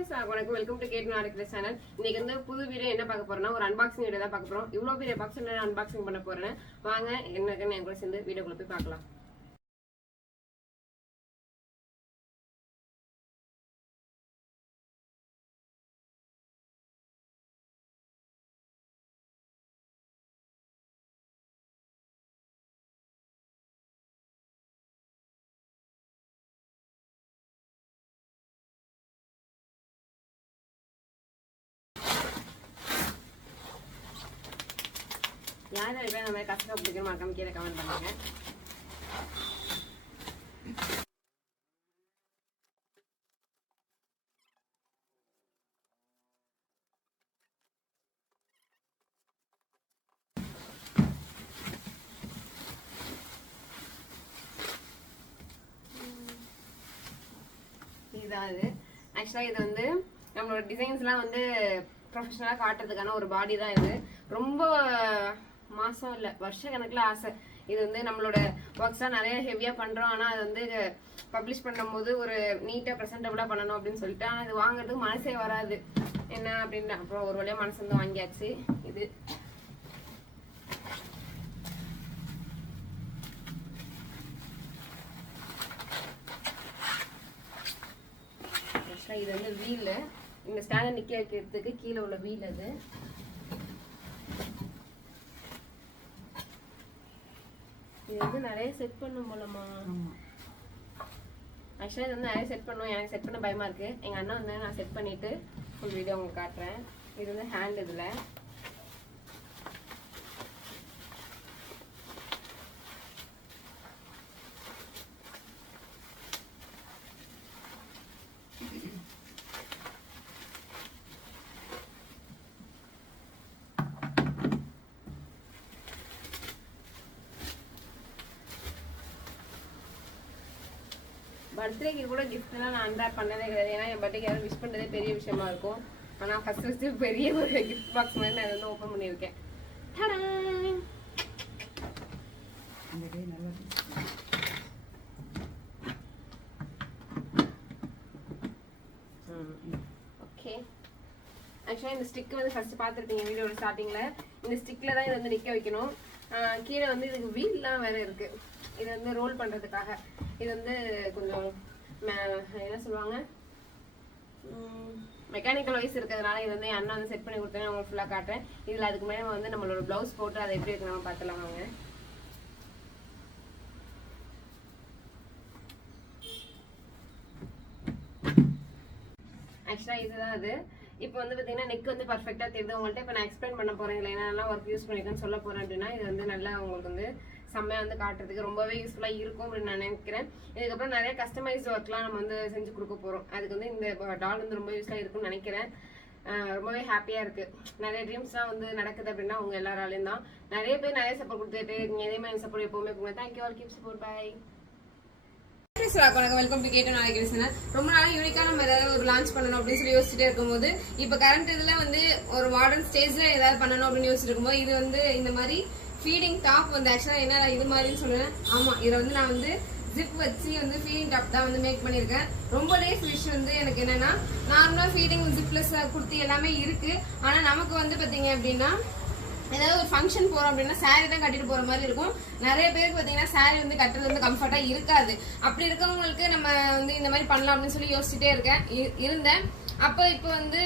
வணக்கம் welcome to கேட் நாளைக்கு சேனல். இன்னைக்கு வந்து புது வீடியோ என்ன பார்க்க போறோம்னா ஒரு அன்பாக்சிங் வீடியோ தான் பார்க்க போறோம். இவ்வளவு பெரிய பாக்ஸ் அன்பாக்சிங் பண்ண போறேன். வாங்க என்னன்னு என் கூட சேர்ந்து வீடியோக்குள்ள போய் பார்க்கலாம். யார் யார் இந்த மாதிரி கஷ்டம் பிடிக்கணும் மறக்காம கீழே கமெண்ட் பண்ணுங்க. இதுதான் இது. ஆக்சுவலா இது வந்து நம்மளோட டிசைன்ஸ்லாம் வந்து ப்ரொஃபஷனலா காட்டுறதுக்கான ஒரு பாடி தான் இது. ரொம்ப மாசம் இல்ல வருஷ கணக்குல ஆசை. இது வந்து நம்மளோட ஒர்க்ஸ்லாம் நிறைய ஹெவியா பண்றோம். ஆனா அது வந்து பப்ளிஷ் பண்ணும் போது ஒரு நீட்டா ப்ரெசென்டபிளா பண்ணணும் அப்படின்னு சொல்லிட்டு ஆனா இது வாங்குறதுக்கு மனசே வராது என்ன அப்படின்னு. அப்புறம் ஒரு வழியா மனசு வந்து வாங்கியாச்சு. இது இது வந்து வீல். இந்த ஸ்டாண்ட் நிக்க வைக்கிறதுக்கு கீழே உள்ள வீல். அது இது வந்து நிறைய செட் பண்ணும் போலமா. ஆக்சுவலா இது வந்து நிறைய செட் பண்ணும். எனக்கு செட் பண்ண பயமா இருக்கு. எங்க அண்ணா வந்து நான் செட் பண்ணிட்டு ஃபுல் வீடியோ உங்களுக்கு காட்டுறேன். இது வந்து ஹேண்ட். இதுல பர்த்டேக்கு கூட கிஃப்ட்லாம் நான் அன்ராப் பண்ணதே கிடையாது. ஏன்னா என் பர்த்டேக்கு யாரும் விஷ் பண்ணுறதே பெரிய விஷயமா இருக்கும். ஆனால் ஃபர்ஸ்ட் பெரிய ஒரு கிஃப்ட் பாக்ஸ் மாதிரி நான் வந்து ஓப்பன் பண்ணியிருக்கேன். ஓகே, ஆக்சுவலாக இந்த ஸ்டிக் வந்து ஃபர்ஸ்ட் பார்த்துருப்பீங்க வீடியோட ஸ்டார்டிங்கில். இந்த ஸ்டிக்கில் தான் இதை வந்து நிற்க வைக்கணும். கீழே வந்து இதுக்கு வீல்லாம் வேற இருக்கு. இது வந்து ரோல் பண்ணுறதுக்காக. இது வந்து கொஞ்சம் என்ன சொல்லுவாங்க மெக்கானிக்கல் வைஸ் இருக்கிறதுனால இது வந்து என் அண்ணா வந்து செட் பண்ணி கொடுத்தேன். உங்களுக்கு ஃபுல்லாக காட்டுறேன். இதில் அதுக்கு மேலே வந்து நம்மளோட ப்ளவுஸ் போட்டு அதை எப்படி இருக்கு நம்ம பார்த்துலாம் வாங்க. ஆக்சுவலாக இதுதான் அது. இப்போ வந்து பார்த்தீங்கன்னா நெக் வந்து பர்ஃபெக்டாக தெரியுது உங்கள்கிட்ட. இப்போ நான் எக்ஸ்பிளைன் பண்ண போகிறேன். இல்லை என்னெல்லாம் ஒர்க் யூஸ் பண்ணியிருக்கேன்னு சொல்ல போகிறேன் அப்படின்னா இது வந்து நல்லா உங்களுக்கு வந்து செம்மையாக வந்து காட்டுறதுக்கு ரொம்பவே யூஸ்ஃபுல்லாக இருக்கும் அப்படின்னு நான் நினைக்கிறேன். இதுக்கப்புறம் நிறைய கஸ்டமைஸ்ட் ஒர்க்லாம் நம்ம வந்து செஞ்சு கொடுக்க போகிறோம். அதுக்கு வந்து இந்த டால் வந்து ரொம்ப யூஸ்ஃபுல்லாக இருக்கும்னு நினைக்கிறேன். ரொம்பவே ஹாப்பியாக இருக்குது. நிறைய ட்ரீம்ஸ்லாம் வந்து நடக்குது அப்படின்னா அவங்க எல்லாராலையும் தான். நிறைய பேர் நிறைய சப்போர்ட் கொடுத்துட்டு நீங்கள் இதே மாதிரி சப்போர்ட் எப்போவுமே கொடுங்க. Thank you all, keep support, bye. Welcome to கேட் நாளைக்கு சேனல். ரொம்ப நாள் யூனிக்கா நம்ம ஏதாவது ஒரு லான்ச் பண்ணணும் அப்படின்னு சொல்லி யோசிச்சுட்டே இருக்கும்போது இப்ப கரண்ட் இதுல வந்து ஒரு மாடர்ன் ஸ்டேஜ்ல ஏதாவது பண்ணணும் அப்படின்னு யோசிச்சுட்டு இருக்கும்போது இது வந்து இந்த மாதிரி ஃபீடிங் டாப் வந்து ஆக்சுவலா என்ன இது மாதிரின்னு சொல்லுவேன். ஆமா, இதை வந்து நான் வந்து ஜிப் வச்சு வந்து ஃபீடிங் டாப் தான் வந்து மேக் பண்ணிருக்கேன். ரொம்ப டேஸ் விஷ் வந்து எனக்கு என்னன்னா நார்மலா ஃபீடிங் ஜிப்லெஸ் குர்த்தி எல்லாமே இருக்கு. ஆனா நமக்கு வந்து பாத்தீங்க அப்படின்னா ஏதாவது ஒரு ஃபங்க்ஷன் போறோம் அப்படின்னா சாரி தான் கட்டிட்டு போற மாதிரி இருக்கும். நிறைய பேருக்கு பாத்தீங்கன்னா சாரி வந்து கட்டுறது வந்து கம்ஃபர்ட்டா இருக்காது. அப்படி இருக்கவங்களுக்கு நம்ம வந்து இந்த மாதிரி பண்ணலாம் அப்படின்னு சொல்லி யோசிச்சுட்டே இருந்தேன். அப்போ இப்போ வந்து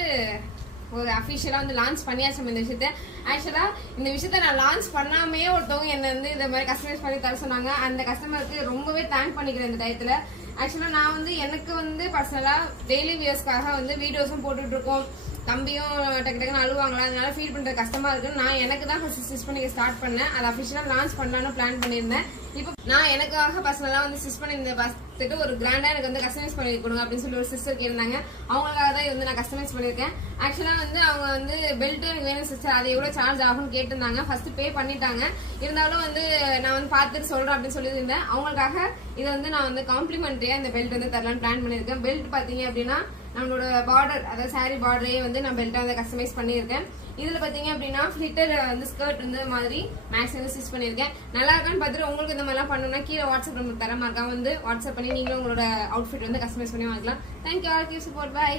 ஒரு அஃபிஷியலா வந்து லான்ச் பண்ணியாச்சு இந்த விஷயத்த. ஆக்சுவலா இந்த விஷயத்த நான் லான்ச் பண்ணாமே ஒருத்தவங்க என்ன வந்து இந்த மாதிரி கஸ்டமைஸ் பண்ணி தர சொன்னாங்க. அந்த கஸ்டமருக்கு ரொம்பவே தேங்க் பண்ணிக்கிறேன் இந்த டயத்துல. ஆக்சுவலா நான் வந்து எனக்கு வந்து பர்சனலா டெய்லி வியர்ஸ்க்காக வந்து வீடியோஸும் போட்டுட்டு இருக்கோம். தம்பியும் டக்கு டக்குன்னு அழுவாங்களா, அதனால ஃபீல் பண்றது கஷ்டமா இருக்குன்னு நான் எனக்கு தான் ஃபர்ஸ்ட் ஸ்டிச் பண்ணி ஸ்டார்ட் பண்ணேன். அதை அஃபிஷியலா லான்ச் பண்ணலாம்னு பிளான் பண்ணியிருந்தேன். இப்போ நான் எனக்காக பர்சனலா வந்து ஸ்டிச் பண்ணி இந்த பார்த்துட்டு ஒரு கிராண்டா எனக்கு வந்து கஸ்டமைஸ் பண்ணி கொடுங்க அப்படின்னு சொல்லி ஒரு சிஸ்டர் கேட்டிருந்தாங்க. அவங்களுக்காக தான் இது வந்து நான் கஸ்டமைஸ் பண்ணியிருக்கேன். ஆக்சுவலா வந்து அவங்க வந்து பெல்ட் எனக்கு வேணும் சிஸ்டர், அது எவ்வளவு சார்ஜ் ஆகும்னு கேட்டிருந்தாங்க. ஃபர்ஸ்ட் பே பண்ணிட்டாங்க. இருந்தாலும் வந்து நான் வந்து பார்த்துட்டு சொல்றேன் அப்படின்னு சொல்லியிருந்தேன். அவங்களுக்காக இதை வந்து நான் வந்து காம்ப்ளிமெண்ட்ரியா இந்த பெல்ட் வந்து தரலான்னு பிளான் பண்ணியிருக்கேன். பெல்ட் பாத்தீங்க அப்படின்னா நம்மளோட பார்டர், அதாவது சாரி பார்டரே வந்து நான் பெல்ட்டா வந்து கஸ்டமைஸ் பண்ணியிருக்கேன். இதுல பாத்தீங்க அப்படின்னா ஃபிளிட்டர் வந்து ஸ்கர்ட் வந்து மாதிரி மேக்ஸ் வந்து ஸ்டிச் பண்ணியிருக்கேன். நல்லா இருக்கான்னு பார்த்துட்டு உங்களுக்கு இந்த மாதிரிலாம் பண்ணணும்னா கீழே வாட்ஸ்அப் நம்பர் தரமா இருக்கா வந்து வாட்ஸ்அப் பண்ணி நீங்களும் உங்களோட அவுட்ஃபிட் வந்து கஸ்டமைஸ் பண்ணி வாங்கலாம். Thank you all, keep support, by.